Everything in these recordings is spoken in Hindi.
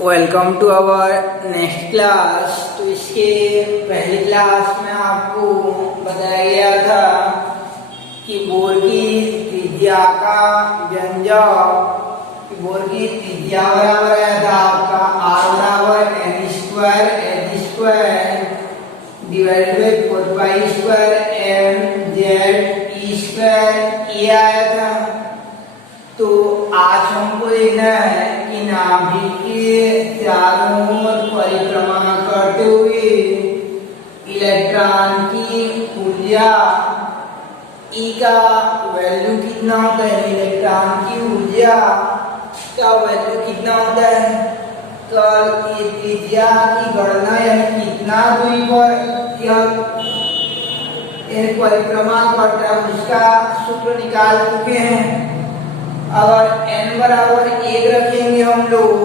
Welcome to our next class. तो इसके पहली क्लास में आपको बताया गया था कि बोर की त्रिज्या का व्यंजक, बोर की त्रिज्या बराबर आया था आपका r बराबर n square h square divided by 4 pi square m z e square ये आया था। तो आज हमको देखना है कि नाभिक के चारों ओर परिक्रमा करते हुए इलेक्ट्रॉन की ऊर्जा E का वैल्यू कितना होता है, इलेक्ट्रॉन की ऊर्जा का वैल्यू कितना होता है। कल की त्रिज्या की गणना यानी कितना दूरी पर यह परिक्रमा करता है उसका सूत्र निकाल चुके हैं। अगर n बराबर 1 रखेंगे हम लोग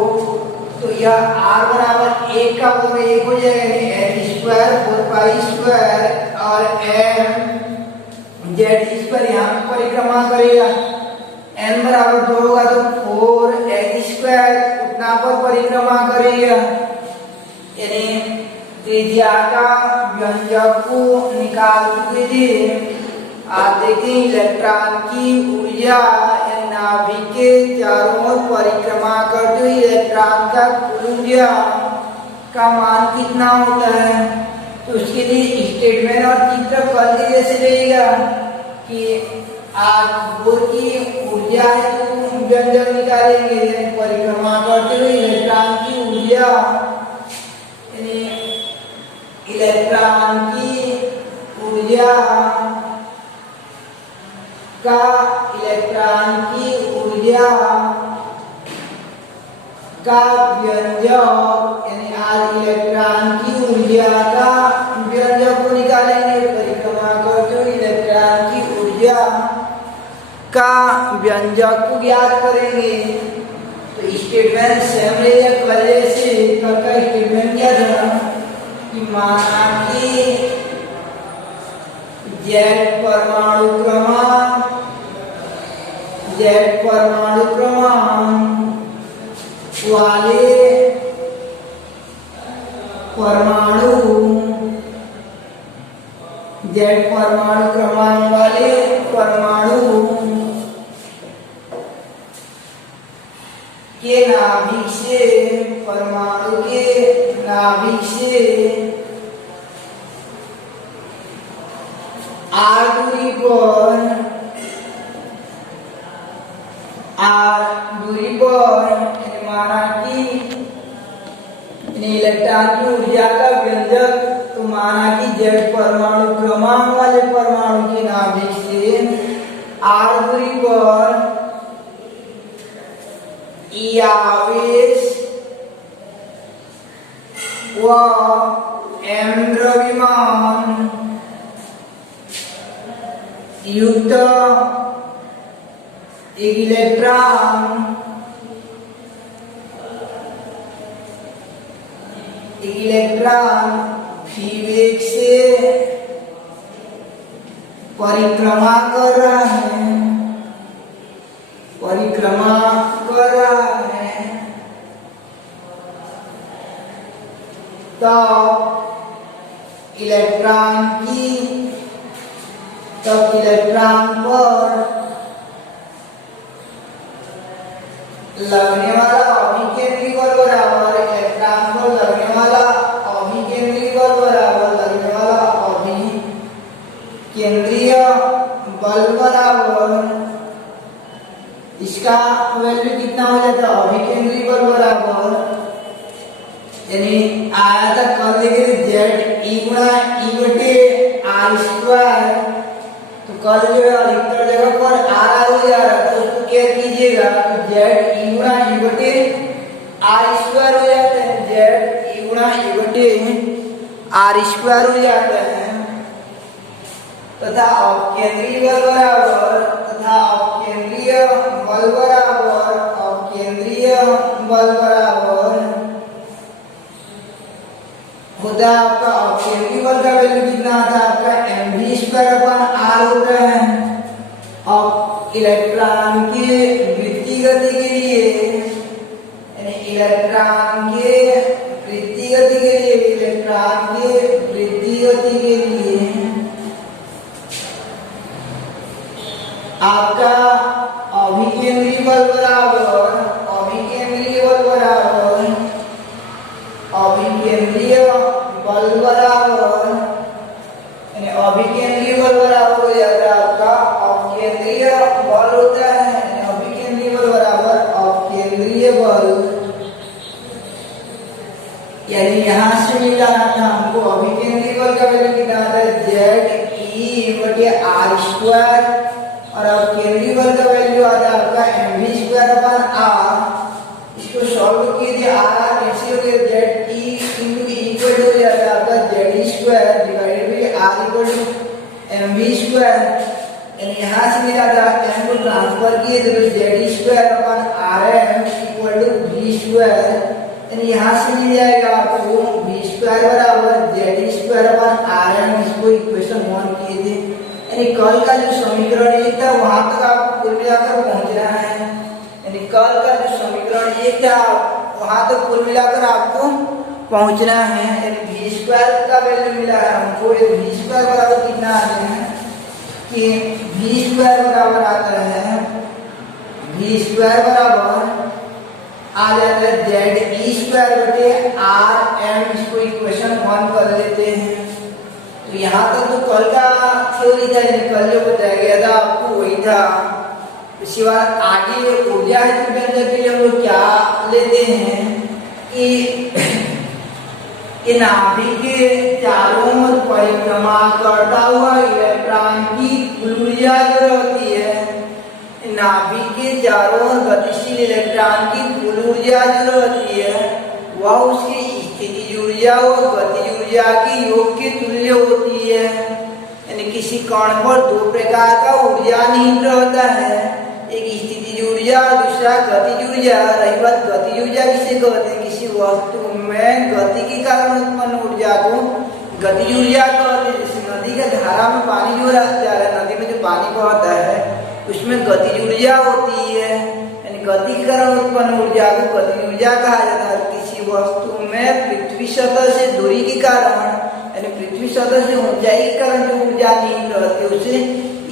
तो यह r बराबर 1 का पावर 1 हो जाएगा, यानी h स्क्वायर 4 पाई स्क्वायर और m z स्क्वायर यहाँ पे परिक्रमा करेगा। n बराबर 2 होगा तो 4 h स्क्वायर उतना पर परिक्रमा करेगा। यानी त्रिज्या का व्यंजक को निकाल चुके थे। आप देखें इलेक्ट्रॉन की ऊर्जा नाभिक के चारों ओर परिक्रमा करते हुए इलेक्ट्रॉन का कुल ऊर्जा का मान कितना होता है। तो उसके लिए स्टेटमेंट और चित्र कल के जैसे रहेगा कि आज बोर की ऊर्जा है तो व्यंजक निकालेंगे परिक्रमा करते हुए इलेक्ट्रॉन की ऊर्जा, यानी इलेक्ट्रॉन की ऊर्जा का इलेक्ट्रॉन की ऊर्जा का व्यंजक, यानी आज इलेक्ट्रॉन की ऊर्जा का व्यंजक को निकालेंगे परिक्रमा करते हुए इलेक्ट्रॉन की ऊर्जा का व्यंजक को ज्ञात करेंगे। तो स्टेटमेंट सेम रहेगा कल जैसे। कल का स्टेटमेंट क्या था कि माना कि Z परमाणु क्रमांक वाले परमाणु Z परमाणु क्रमांक वाले परमाणु के नाभिक से परमाणु के नाभिक से r दूरी पर माना कि इलेक्ट्रॉन की ऊर्जा का व्यंजक, तो माना कि Z परमाणु क्रमांक वाले परमाणु के नाभिक से r दूरी पर E आवेश व m द्रव्यमान युक्त एक इलेक्ट्रॉन फीवेक से परिक्रमा कर रहा है, तो इलेक्ट्रॉन पर लगने वाला अभिकेंद्री बल बराबर इलेक्ट्रॉन पर लगने वाला अभिकेंद्री बल बराबर लगने वाला अभिकेंद्रीय बल बराबर इसका वैल्यू कितना हो जाता है। अभिकेंद्री बल बराबर यानी आया था कल देखे Z E गुणा E बटे R स्क्वायर। तो कल जो है अधिकतर जगह पर R आ जा रहा था, उसको क्या कीजिएगा तो Z E गुणा E बटे R स्क्वायर हो जाता है। Z E गुणा E बटे R स्क्वायर हो जाता है तथा अपकेंद्रीय बल बराबर होता है आपका अपकेंद्रीय बल का वैल्यू कितना आता है आपका mv स्क्वायर अपॉन r होता है। अब इलेक्ट्रॉन की वृत्तीय गति के लिए इलेक्ट्रॉन इलेक्ट्रॉन के वृद्धि गति के लिए, इलेक्ट्रॉन के वृद्धि गति के लिए आपका अभिकेंद्रीय बल बराबर, अभिकेंद्रीय बल बराबर, अभिकेंद्रीय बल बराबर, यानी अभिकेंद्रीय बल बराबर हो जाता है आपका अपकेंद्रीय बल होता है, अभिकेंद्रीय बल बराबर अपकेंद्रीय बल, यानी यहां से मिला था हमको अभिकेंद्रीय बल का वैल्यू कितना आता है ZE/r², और अब केंद्रीय बल का वैल्यू आता है आपका mv²/r। इसको सॉल्व कीजिए, r कैसे हो गया ZE इक्वल हो जाता है आपका ZE² divided by r mv², यानी यहाँ से मिला था m को ट्रांसफर किए तो ZE²/rm इक्वल टू v², यानी यहाँ से मिल जाएगा आपको v² बराबर ZE²/rm। इसको इक्वेशन 1 कीजिए, यानी कल का जो समीकरण 1 था वहां तक आपको कुल मिलाकर पहुंचना है, यानी कल का जो समीकरण 1 था वहां तक कुल मिलाकर आपको पहुंचना है, यानी v² का वैल्यू मिला है हमको, ये v² बराबर कितना आता है कि v² बराबर आता है, v² बराबर आ जाता है ZE²/rm। इसको इक्वेशन 1 कर लेते हैं। तो यहाँ तक तो कल का थ्योरी था, कल जो बताया गया था आपको वही था। इसके बाद आगे ऊर्जा हेतु व्यंजक के लिए हम लोग क्या लेते हैं कि ये नाभिक के चारों ओर परिक्रमा करता हुआ इलेक्ट्रॉन की कुल ऊर्जा जो रहती है, नाभिक के चारों ओर गतिशील इलेक्ट्रॉन की कुल ऊर्जा जो रहती है वह उसकी स्थितिज ऊर्जा और गतिज ऊर्जा की योग के तुल्य होती है। यानी किसी कण पर दो प्रकार का ऊर्जा निहित रहता है, एक स्थितिज ऊर्जा और दूसरा गतिज ऊर्जा। रही बात गतिज ऊर्जा किसे कहते हैं, किसी वस्तु में गति के कारण उत्पन्न ऊर्जा को गतिज ऊर्जा कहते हैं। जैसे नदी के धारा में पानी जो जा रहा है, नदी में जो पानी बहता है उसमें गतिज ऊर्जा होती है, यानी गति के कारण उत्पन्न ऊर्जा को गतिज ऊर्जा कहा जाता है। किसी वस्तु में पृथ्वी सतह से दूरी के कारण, यानी पृथ्वी सतह से ऊंचाई के कारण जो ऊर्जा निहित रहती है उसे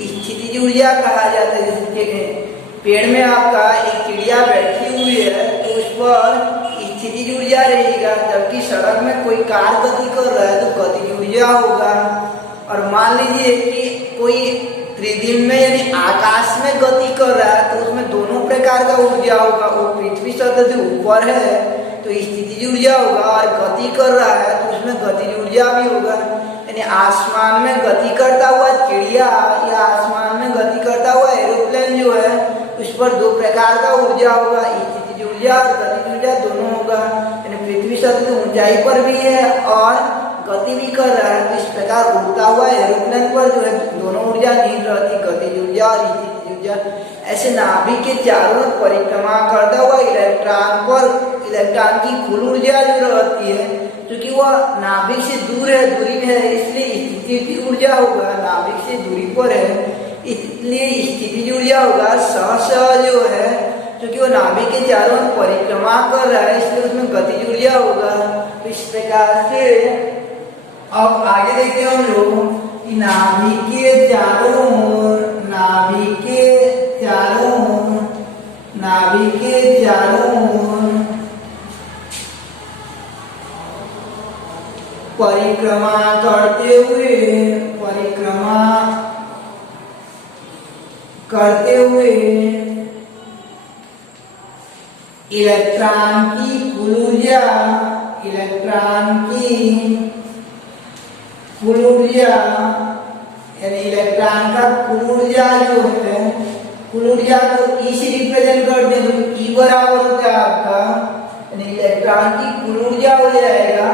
स्थितिज ऊर्जा कहा जाता है। जैसे पेड़ में आपका एक चिड़िया बैठी हुई है तो उस पर स्थितिज ऊर्जा रहेगा, जबकि सड़क में कोई कार गति कर रहा है तो गतिज ऊर्जा होगा। और मान लीजिए कि कोई त्रिदिम में यानी आकाश में गति कर रहा है तो उसमें दोनों प्रकार का ऊर्जा होगा। वो पृथ्वी सतह से ऊपर है तो स्थितिज ऊर्जा होगा, और गति कर रहा है तो उसमें गतिज ऊर्जा भी होगा। यानी आसमान में गति करता हुआ चिड़िया या आसमान में गति करता हुआ एरोप्लेन जो है उस पर दो प्रकार का ऊर्जा होगा, स्थितिज ऊर्जा और गतिज ऊर्जा दोनों होगा। यानी पृथ्वी सतह से ऊंचाई पर भी है और गति भी कर रहा है, तो इस प्रकार उड़ता हुआ एरोप्लेन पर जो है दोनों ऊर्जा निहित रहती, गतिज ऊर्जा और स्थितिज ऊर्जा। ऐसे नाभिक के चारों ओर परिक्रमा करता हुआ इलेक्ट्रॉन पर इलेक्ट्रॉन की कुल ऊर्जा जो रहती है, क्योंकि वह नाभिक से दूर है, दूरी में है, इसलिए स्थितिज ऊर्जा होगा। नाभिक से दूरी पर है इसलिए स्थितिज ऊर्जा होगा। सहसा जो है क्योंकि वो नाभिक के चारों ओर परिक्रमा कर रहा है इसलिए उसमें गतिज ऊर्जा होगा। तो इस प्रकार से अब आगे देखते हैं हम लोग कि नाभिक के चारों ओर, नाभिक के चारों ओर, नाभिक के चारों ओर परिक्रमा करते हुए, परिक्रमा करते हुए इलेक्ट्रॉन की कुल ऊर्जा, इलेक्ट्रॉन की कुल ऊर्जा यानी इलेक्ट्रॉन का कुल ऊर्जा जो है, कुल ऊर्जा को ई से रिप्रेजेंट करते हैं तो ई बराबर होता है आपका, यानी इलेक्ट्रॉन की कुल ऊर्जा हो जाएगा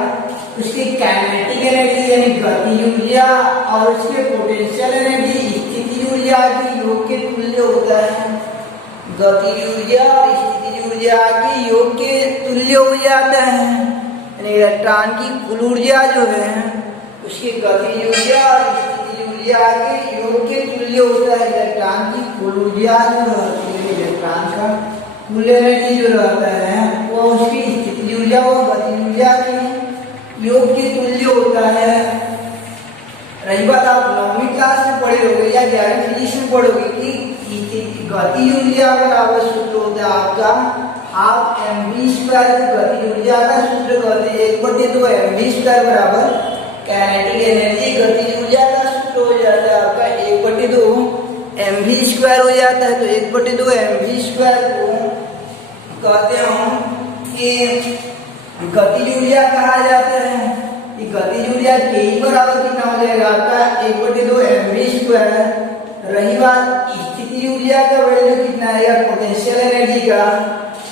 उसकी काइनेटिक एनर्जी यानी गतिज ऊर्जा और उसके पोटेंशियल एनर्जी स्थितिज ऊर्जा की योग के तुल्य होता है। गतिज ऊर्जा और स्थितिज ऊर्जा के योग के तुल्य हो जाता है, यानी इलेक्ट्रॉन की कुल ऊर्जा जो है उसकी गतिज ऊर्जा और स्थितिज ऊर्जा के योग के तुल्य होता है। इलेक्ट्रॉन की कुल ऊर्जा जो रहती है, इलेक्ट्रॉन का कुल एनर्जी जो रहता है वो उसकी स्थितिज ऊर्जा और गतिज ऊर्जा के योग के तुल्य होता है। रही बात आप 9वीं क्लास में पढ़े होंगे या 11वीं फिजिक्स में पढ़ोगे कि गतिज ऊर्जा बराबर सूत्र होता है आपका हाफ mv²। गतिज ऊर्जा का सूत्र कहते हैं 1/2 mv² बराबर काइनेटिक एनर्जी। गतिज ऊर्जा का सूत्र हो जाता है आपका 1/2 mv² हो जाता है। तो 1/2 mv² को कहते हैं कि गतिज ऊर्जा कहा जाता है। ये गतिज ऊर्जा के ही बराबर कितना हो जाएगा आपका 1/2 mv²। रही बात स्थितिज ऊर्जा का वैल्यू कितना है या पोटेंशियल एनर्जी का,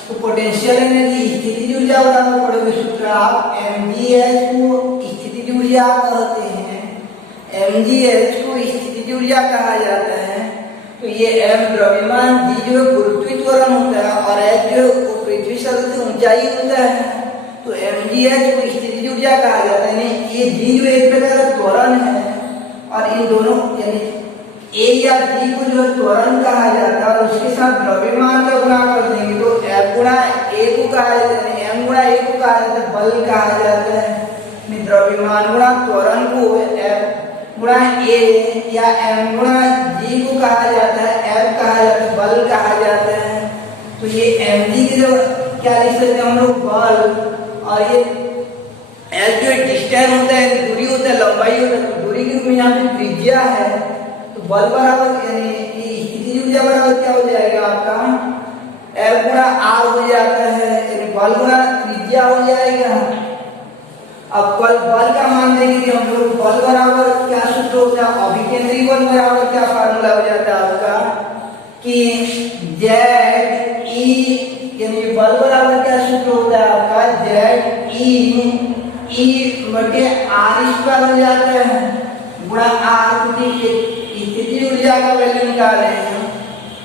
तो पोटेंशियल एनर्जी स्थितिज ऊर्जा बराबर पड़ोगे सूत्र आप mgh को स्थितिज ऊर्जा कहते हैं। mgh को स्थितिज ऊर्जा कहा जाता है। तो ये m द्रव्यमान, g जो गुरुत्वीय त्वरण होता है और h जो पृथ्वी से ऊंचाई होता है। तो mgh को स्थितिज ऊर्जा कहा जाता है। ये g जो एक प्रकार का त्वरण है और इन दोनों यानी a या g को जो त्वरण कहा जाता है और उसके साथ द्रव्यमान का गुणा कर देंगे तो f गुणा a को कहा जाता है, m गुणा a को कहा जाता है, बल कहा जाता है। द्रव्यमान गुणा त्वरण को f गुणा a या m गुणा g को कहा जाता है, f कहा जाता है, बल कहा जाता है। तो ये mg की जो क्या लिख सकते हैं हम लोग बल, और ये l जो डिस्टेंस होता है, दूरी होता है, लंबाई होता है। तो दूरी के रूप में यहाँ पे त्रिज्या है। तो बल बराबर यानी स्थितिज ऊर्जा बराबर क्या हो जाएगा आपका F गुणा R हो जाता है, यानी बल गुणा त्रिज्या हो जाएगा। अब बल का मान देंगे हम लोग, बल बराबर क्या सूत्र होता है, अभिकेंद्री बल बराबर क्या फार्मूला हो जाता है आपका कि ZE, यानी बल बराबर क्या सूत्र होता है आपका ZE बटे R² हो जाता है गुणा R, क्योंकि स्थितिज ऊर्जा का वैल्यू निकाल रहे हैं।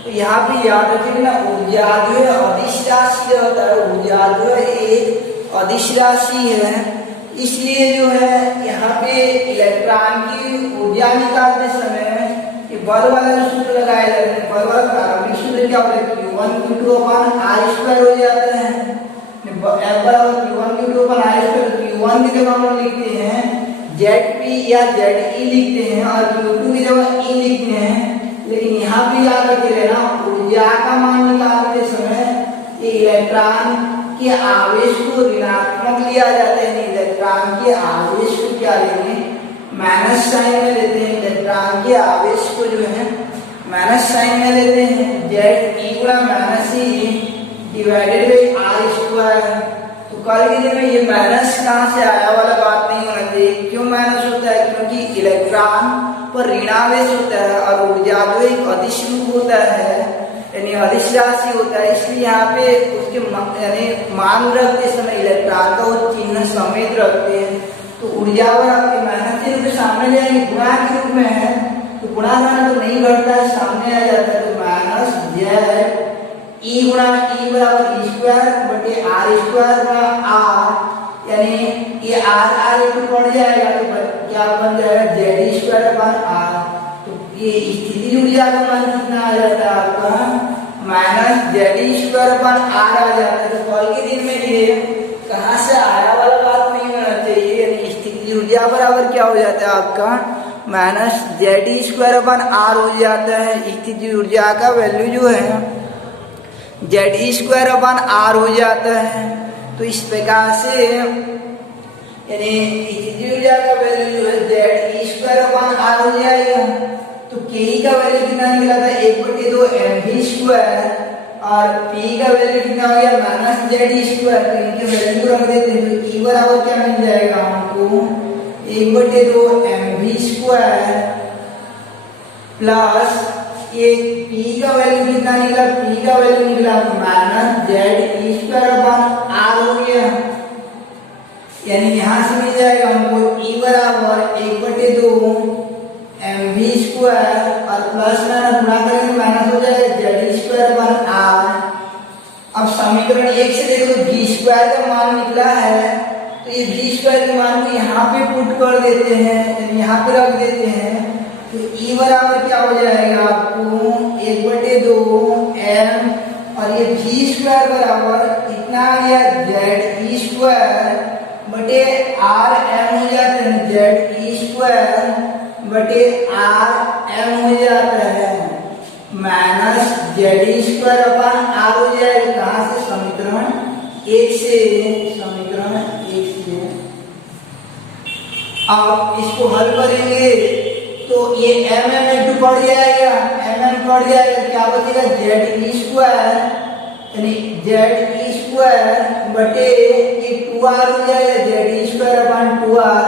तो यहाँ पे याद रखिए ना, ऊर्जा जो है अदिश राशि होता है। ऊर्जा जो है एक अदिश राशि है, इसलिए जो है यहाँ पे इलेक्ट्रॉन की ऊर्जा निकालते समय ये बल वाला जो सूत्र लगाया जाता है, बल वाला प्रारंभिक सूत्र क्या होता है Q1 Q2/r² हो जाता है। F बराबर Q1 Q2/r²। Q1 की जगह हम लोग लिखते हैं ZP या ZE लिखते हैं और Q2 की जगह E लिखते हैं। लेकिन यहाँ भी याद रखे रहना, ऊर्जा का मान निकालते समय ये इलेक्ट्रॉन के आवेश को ऋणात्मक लिया जाता है। इलेक्ट्रॉन के आवेश को क्या लेंगे, माइनस साइन में लेते हैं। इलेक्ट्रॉन के आवेश को जो है माइनस साइन में लेते हैं। ZE गुणा minus E divided by R²। तो कल के दिन में ये माइनस कहाँ से आया वाला बात नहीं होना चाहिए। क्यों माइनस होता है, क्योंकि इलेक्ट्रॉन पर ऋणावेश होता है और ऊर्जा जो एक अदिश रूप होता है, यानी अदिश राशि होता है। इसलिए यहाँ पे उसके यानी मान रखते समय इलेक्ट्रॉन का वो चिन्ह समेत रखते हैं। तो ऊर्जा और माइनस के रूप में सामने ले आएंगे, गुणा के रूप में है तो गुणा करना तो नहीं घटता है, सामने आ जाता है। तो माइनस Z E गुणा E बराबर E² बटे R² गुणा R, यानी ये R एक पड़ जाएगा तो क्या बन जाएगा ZE²/R। तो ये स्थितिज ऊर्जा का मान कितना आ जाता है आपका माइनस ZE²/R आ जाता है। तो कल के दिन में ये कहाँ से आया वाला बात नहीं होना चाहिए, यानी स्थितिज ऊर्जा बराबर क्या हो जाता है आपका माइनस ZE²/R हो जाता है। स्थितिज ऊर्जा का वैल्यू जो है ZE²/R हो जाता है। तो इस प्रकार से यानी स्थितिज ऊर्जा का वैल्यू जो है ZE²/R हो जाएगा। तो Ke का वैल्यू कितना निकला था 1/2 mv² और P का वैल्यू कितना हो गया माइनस ZE²। तो इनके वैल्यू रख देते हैं तो E बराबर क्या मिल जाएगा हमको 1/2 mv² प्लस ये P का वैल्यू कितना निकला, P का वैल्यू निकला माइनस ZE²/R हो गया। यानी यहाँ से मिल जाएगा हमको E बराबर 1/2 mv² और प्लस में गुणा करेंगे माइनस हो जाएगा ZE²/R। अब समीकरण 1 से देखो v² का मान निकला है, तो ये v² के मान को यहाँ पे पुट कर देते हैं, यानी यहाँ पे रख देते हैं। तो E बराबर क्या हो जाएगा आपको 1/2 m और ये जी स्क्वायर बराबर कितना आ गया जेड ई स्क्वायर बटे आर एम हो जाता है, जेड ई स्क्वायर बटे आर एम हो जाता है माइनस जेड ई स्क्वायर अपन आर हो जाएगा। कहाँ से? समीकरण एक से, समीकरण एक से। अब इसको हल करेंगे तो ये एम एम इंटू बढ़ जाएगा, एम एम बढ़ जाएगा, क्या बचेगा जेड ई स्क्वायर यानी जेड ई स्क्वायर बटे ये 2r हो जाएगा, जेड ई स्क्वायर अपन 2r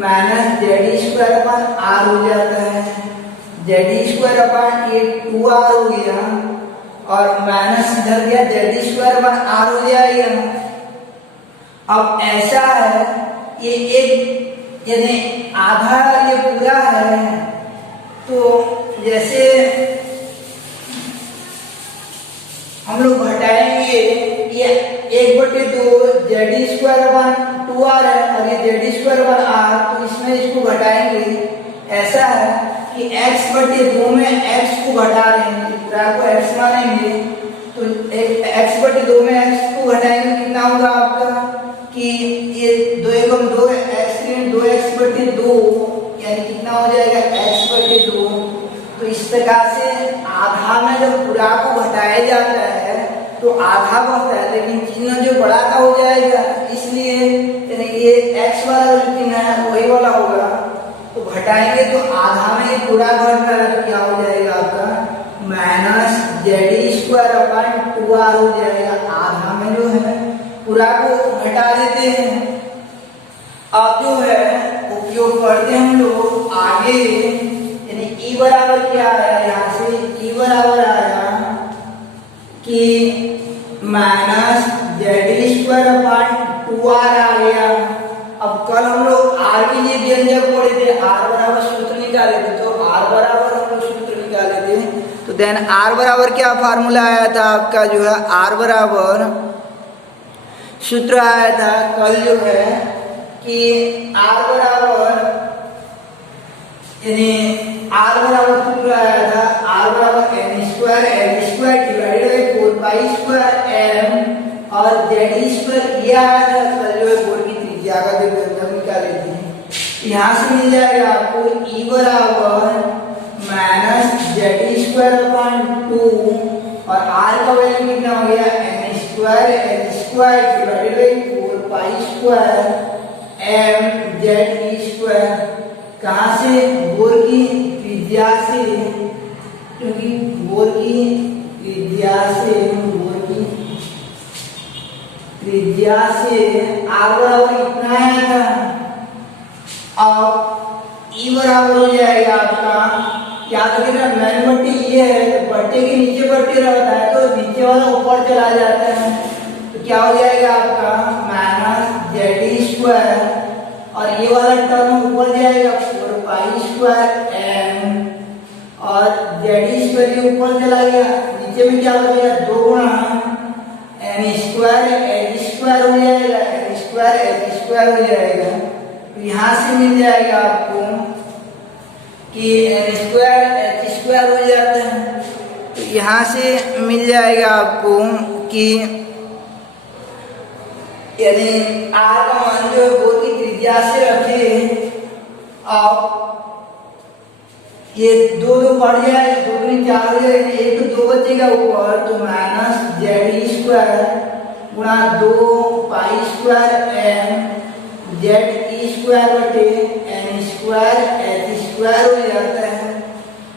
minus Z E square अपन r हो जाता है, जेड ई स्क्वायर अपन ये 2r हो गया और माइनस इधर गया जेड ई स्क्वायर अपन r हो जाएगा। अब ऐसा है ये एक यानी आधा ये पूरा है तो जैसे हम लोग घटाएंगे ये 1/2 जेड ई स्क्वायर अपन 2r है और ये जेड ई स्क्वायर अपन r, तो इसमें इसको घटाएंगे। ऐसा है कि x/2 में x को घटा रहे हैं, पूरा को x मानेंगे तो x/2 में x को घटाएंगे कितना होगा आपका कि ये 2 एकम 2 x 2x/2 यानी कितना हो जाएगा x/2। तो इस प्रकार से आधा में जब पूरा को घटाया जाता है तो आधा बचता है लेकिन चिन्ह जो बड़ा का हो जाएगा, इसलिए यानी ये x वाला जो चिन्ह है वही वाला होगा। तो घटाएंगे तो आधा में पूरा घट रहा है तो क्या हो जाएगा आपका माइनस जेड ई स्क्वायर अपन 2r हो जाएगा। आधा में जो है पूरा को घटा देते हैं। अब जो है उपयोग करते हैं हम लोग आगे, यानी ई बराबर क्या आया, यहाँ से ई बराबर आया कि माइनस जेड ई स्क्वायर अपन 2r आ गया। अब कल हम लोग r के लिए व्यंजक पढ़े थे, r बराबर सूत्र निकाले थे, तो r बराबर हम लोग सूत्र निकाले थे तो देन r बराबर क्या फार्मूला आया था आपका जो है r बराबर सूत्र आया था कल जो है कि r बराबर यानी r बराबर सूत्र आया था r बराबर n square l square divided by 4 pi square m और z स्क्वायर ये आया था कल जो है बोर्ड की त्रिज्या का जो व्यंजक निकाले थे। यहाँ से मिल जाएगा आपको e बराबर माइनस जेड स्क्वायर अपन 2 और r का वैल्यू कितना हो गया n square l square divided by 4 pi square m Z square. कहाँ से? बोर की त्रिज्या से, क्योंकि बोर की त्रिज्या से r बराबर कितना आया था। अब e बराबर हो जाएगा आपका, याद रखिएगा मैन बट्टी ये है तो बट्टे के नीचे बट्टी रहता है तो नीचे वाला ऊपर चला जाता है तो क्या हो जाएगा आपका माइनस जेड स्क्वायर और ये वाला टर्म ऊपर जाएगा 4 पाई स्क्वायर m और जेड स्क्वायर ऊपर चला गया, नीचे में क्या हो जाएगा 2 गुणा n स्क्वायर l स्क्वायर हो जाएगा, n स्क्वायर l स्क्वायर हो जाएगा। तो यहाँ से मिल जाएगा आपको कि n स्क्वायर h स्क्वायर हो जाता है। तो यहाँ से मिल जाएगा आपको कि यानी r का मान जो है बोर की त्रिज्या से रखे। अब ये 2 बढ़ जाए, 2 दूनी 4 हो जाए, 1 तो 2 बचेगा ऊपर तो माइनस जेड स्क्वायर गुणा 2 pi square m Z square बटे n स्क्वायर h स्क्वायर हो जाता है,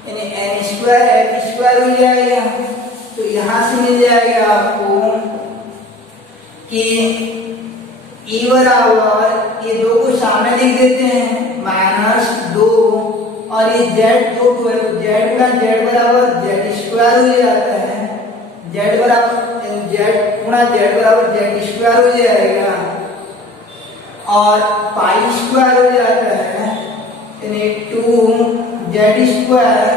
यानी n स्क्वायर h स्क्वायर हो जाएगा। तो यहाँ से मिल जाएगा आपको कि e बराबर ये 2 को सामने लिख देते हैं -2 और ये z 2 है तो z गुणा z बराबर z स्क्वायर हो जाता है, z बराबर z गुणा z बराबर z स्क्वायर हो जाएगा और पाई स्क्वायर हो जाता है यानी 2z स्क्वायर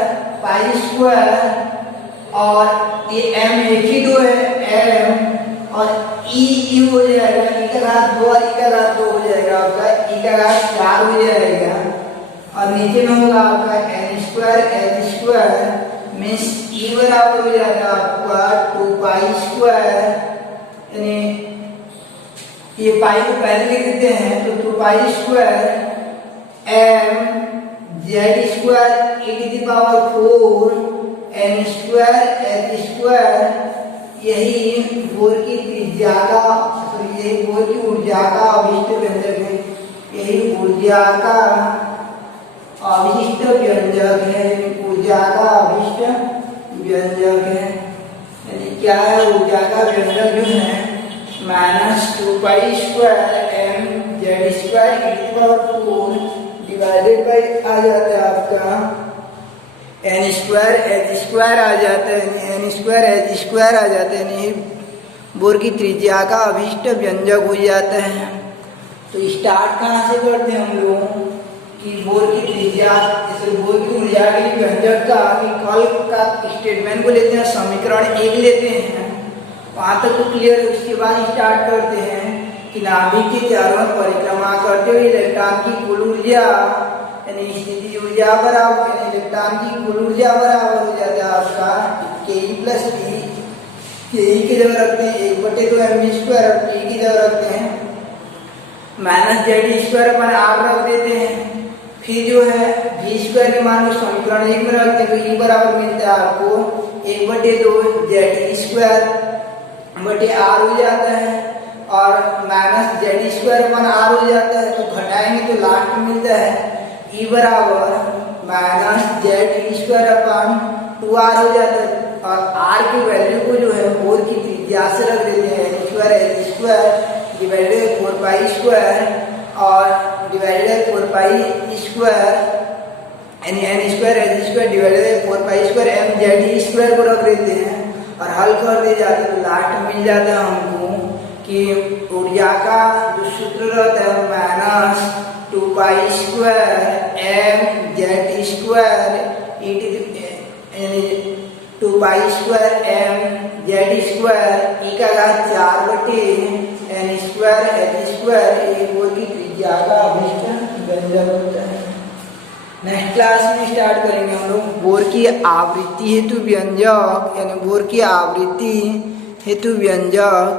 पाई स्क्वायर और ये m एक ही 2 है m और e हो जाएगा, e का घात 2 और e का घात 2 हो जाएगा आपका, e का घात 4 हो जाएगा और नीचे में होगा आपका n square h square means ई बराबर हो जाएगा आपका 2 पाई स्क्वायर, यानी ये पाई को पहले लिख देते हैं तो 2 pi square m z square e to the power 4 n square h square, यही बोर की त्रिज्या का, यही बोर की ऊर्जा का अवशिष्ट व्यंजक है, यही ऊर्जा का अवशिष्ट व्यंजक है, ऊर्जा का अवशिष्ट व्यंजक है। यानी क्या है ऊर्जा का व्यंजक जो है -2 pi square m z square e to the power 4 divided by आ जाता है आपका n स्क्वायर h स्क्वायर आ जाता है, n स्क्वायर h स्क्वायर आ जाता है, नहीं बोर की त्रिज्या का अभिष्ट व्यंजक हो जाता है। तो स्टार्ट कहाँ से करते हैं हम लोग कि बोर की त्रिज्या, जैसे बोर की ऊर्जा के लिए व्यंजक का कल का स्टेटमेंट को लेते हैं, समीकरण 1 लेते हैं, वहां तक तो क्लियर है। उसके बाद स्टार्ट करते हैं कि नाभिक के चारों ओर परिक्रमा करते हुए इलेक्ट्रॉन की कुल ऊर्जा यानी स्थितिज ऊर्जा बराबर, यानी इलेक्ट्रॉन की कुल ऊर्जा बराबर हो जाता है आपका ke प्लस ई, के की जगह रखते हैं 1/2 mv स्क्वायर और टी की जगह रखते हैं -z स्क्वायर अपन r रख देते हैं। फिर जो है v स्क्वायर के मान को समीकरण 1 में रखते हैं तो e बराबर मिलता है आपको 1/2 z स्क्वायर बटे r हो जाता है, और -z स्क्वायर अपन r हो जाता है, तो घटाएंगे तो लास्ट में मिलता है e बराबर -z स्क्वायर अपन 2r हो जाता है, और r की वैल्यू को जो है बोर की त्रिज्या से रख देते हैं n square h square divided 4 pi square और डिवाइडेड 4 पाई स्क्वायर यानी n square h square divided 4 पाई स्क्वायर m z स्क्वायर को रख देते हैं और हल कर दे जाते हैं, तो लास्ट मिल जाता है हमको कि ऊर्जा का जो सूत्र रहता है -2 pi square m z square यानी 2 pi square m z square e का घात 4 बटे n स्क्वायर h स्क्वायर, ये बोर की त्रिज्या का अभिष्ट व्यंजक होता है। नेक्स्ट क्लास में स्टार्ट करेंगे हम लोग बोर की आवृत्ति हेतु व्यंजक, यानी बोर की आवृत्ति हेतु व्यंजक